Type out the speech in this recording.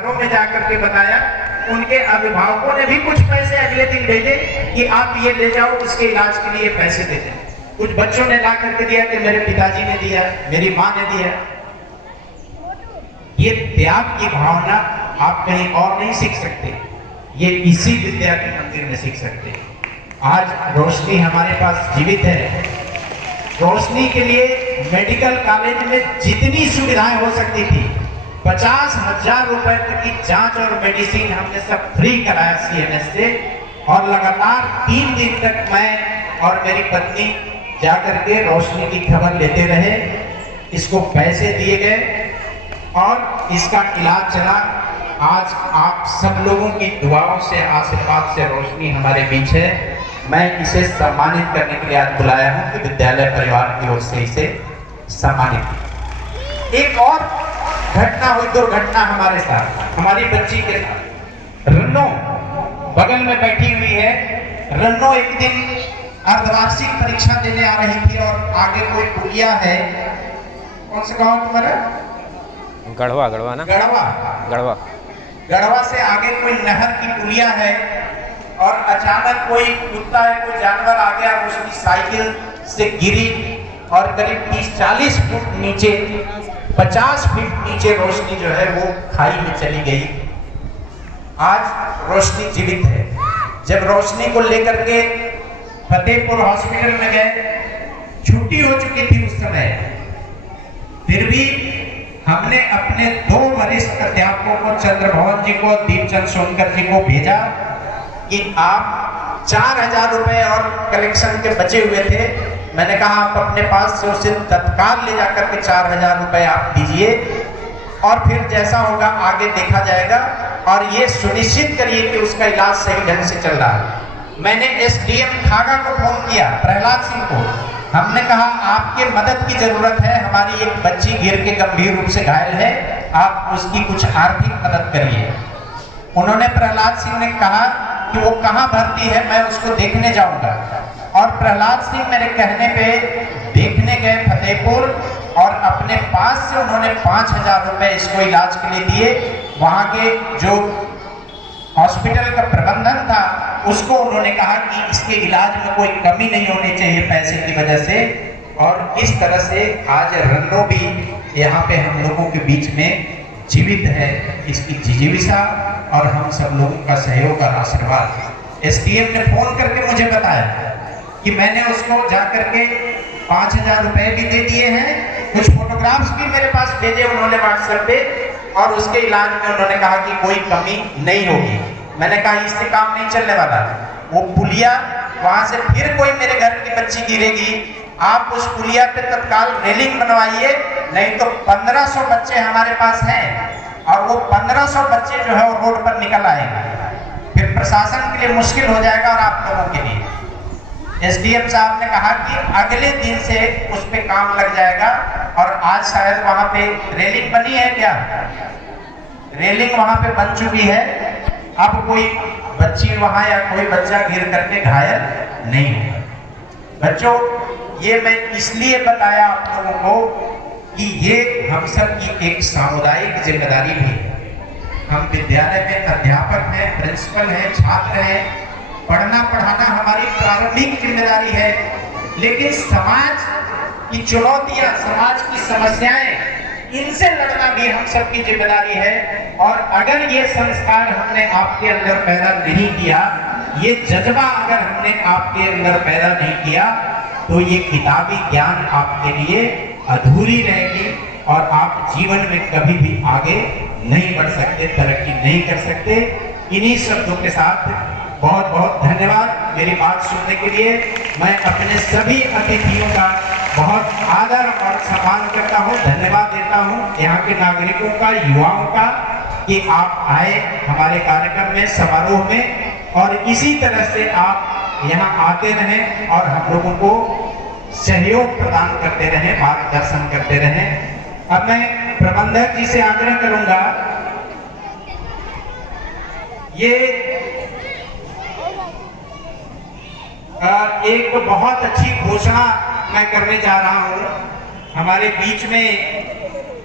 घरों में जाकर के बताया, उनके अभिभावकों ने भी कुछ पैसे अगले दिन भेजे कि आप ये ले जाओ, उसके इलाज के लिए पैसे दे दें। कुछ बच्चों ने ला करके दिया कि मेरे पिताजी ने दिया, मेरी माँ ने दिया। ये त्याग की भावना आप कहीं और नहीं सीख सकते, ये इसी विद्या के मंदिर में सीख सकते हैं। आज रोशनी हमारे पास जीवित है। रोशनी के लिए मेडिकल कॉलेज में जितनी सुविधाएं हो सकती थी, 50,000 रुपए तक की जांच और मेडिसिन हमने सब फ्री कराया CMS से, और लगातार 3 दिन तक मैं और मेरी पत्नी जाकर के रोशनी की खबर लेते रहे। इसको पैसे दिए गए और इसका इलाज चला। आज आप सब लोगों की दुआओं से, आशीर्वाद से रोशनी हमारे बीच है। मैं इसे सम्मानित करने के लिए आज बुलाया हूं कि विद्यालय परिवार की ओर से इसे सम्मानित। एक और घटना हुई, दुर्घटना हमारे साथ, हमारी बच्ची के साथ। रन्नो बगल में बैठी हुई है। रन्नो एक दिन अर्धवार्षिक परीक्षा देने आ रही थी और आगे कोई पुलिया है। कौन सा गांव तुम्हारा? गढ़वा। गढ़वा ना? गढ़वा। गढ़वा से आगे कोई नहर की पुलिया है और अचानक कोई कुत्ता है, कोई जानवर आ गया, उसकी साइकिल से गिरी और करीब 30-40 फुट नीचे, 50 फीट नीचे रोशनी जो है वो खाई में चली गई। आज रोशनी जीवित है। जब रोशनी को लेकर के फतेहपुर हॉस्पिटल में गए, छुट्टी हो चुकी थी उस समय, फिर भी हमने अपने 2 वरिष्ठ अध्यापकों को, चंद्रभवन जी को, दीपचंद सोनकर जी को भेजा कि आप 4,000 रुपए और कलेक्शन के बचे हुए थे। मैंने कहा आप अपने पास से उसे तत्काल ले जाकर के 4,000 रुपए आप दीजिए और फिर जैसा होगा आगे देखा जाएगा, और ये सुनिश्चित करिए कि उसका इलाज सही ढंग से चल रहा है। मैंने SDM खागा को फोन किया, प्रहलाद सिंह को। हमने कहा आपके मदद की जरूरत है, हमारी एक बच्ची गिर के गंभीर रूप से घायल है, आप उसकी कुछ आर्थिक मदद करिए। उन्होंने, प्रहलाद सिंह ने कहा कि वो कहाँ भर्ती है, मैं उसको देखने जाऊंगा। और प्रहलाद सिंह मेरे कहने पे देखने गए फतेहपुर, और अपने पास से उन्होंने 5,000 रुपए इसको इलाज के लिए दिए। वहां के जो हॉस्पिटल का प्रबंधन था उसको उन्होंने कहा कि इसके इलाज में कोई कमी नहीं होनी चाहिए पैसे की वजह से। और इस तरह से आज रन्नो भी यहाँ पे हम लोगों के बीच में जीवित है। इसकी जिजीविका और हम सब लोगों का सहयोग और आशीर्वाद। SDM ने फोन करके मुझे बताया कि मैंने उसको जाकर के 5,000 रुपए भी दे दिए हैं, कुछ फोटोग्राफ्स भी मेरे पास भेजे उन्होंने WhatsApp पे, और उसके इलाज में उन्होंने कहा कि कोई कमी नहीं होगी। मैंने कहा इससे काम नहीं चलने वाला, वो पुलिया वहां से फिर कोई मेरे घर की बच्ची गिरेगी, आप उस पुलिया पे तत्काल रेलिंग बनवाइए, नहीं तो 1500 बच्चे हमारे पास हैं और वो 1500 बच्चे जो है वो रोड पर निकल आएंगे, फिर प्रशासन के लिए मुश्किल हो जाएगा और आप लोगों के लिए। SDM साहब ने कहा कि अगले दिन से उस पे काम लग जाएगा, और आज शायद वहां पे रेलिंग बनी है। क्या रेलिंग वहां पे बन चुकी है? अब कोई बच्ची वहां या कोई बच्चा गिर करके घायल नहीं होगा। बच्चों, ये मैं इसलिए बताया आप लोगों को कि ये हम सब की एक सामुदायिक जिम्मेदारी भी है। हम विद्यालय में अध्यापक हैं, प्रिंसिपल हैं, छात्र हैं, पढ़ना पढ़ाना हमारी प्रारंभिक जिम्मेदारी है, लेकिन समाज की चुनौतियां, समाज की समस्याएं, इनसे लड़ना भी हम सबकी जिम्मेदारी है। और अगर ये संस्कार हमने आपके अंदर पैदा नहीं किया, ये जज्बा अगर हमने आपके अंदर पैदा नहीं किया, तो ये किताबी ज्ञान आपके लिए अधूरी रहेगी और आप जीवन में कभी भी आगे नहीं बढ़ सकते, तरक्की नहीं कर सकते। इन्हीं शब्दों के साथ बहुत बहुत धन्यवाद मेरी बात सुनने के लिए। मैं अपने सभी अतिथियों का बहुत आदर और सम्मान करता हूँ, धन्यवाद देता हूँ यहाँ के नागरिकों का, युवाओं का, कि आप आए हमारे कार्यक्रम में, समारोह में, और इसी तरह से आप यहाँ आते रहें और हम लोगों को सहयोग प्रदान करते रहें, मार्गदर्शन करते रहें। अब मैं प्रबंधक जी से आग्रह करूंगा, ये एक बहुत अच्छी घोषणा मैं करने जा रहा हूं। हमारे बीच में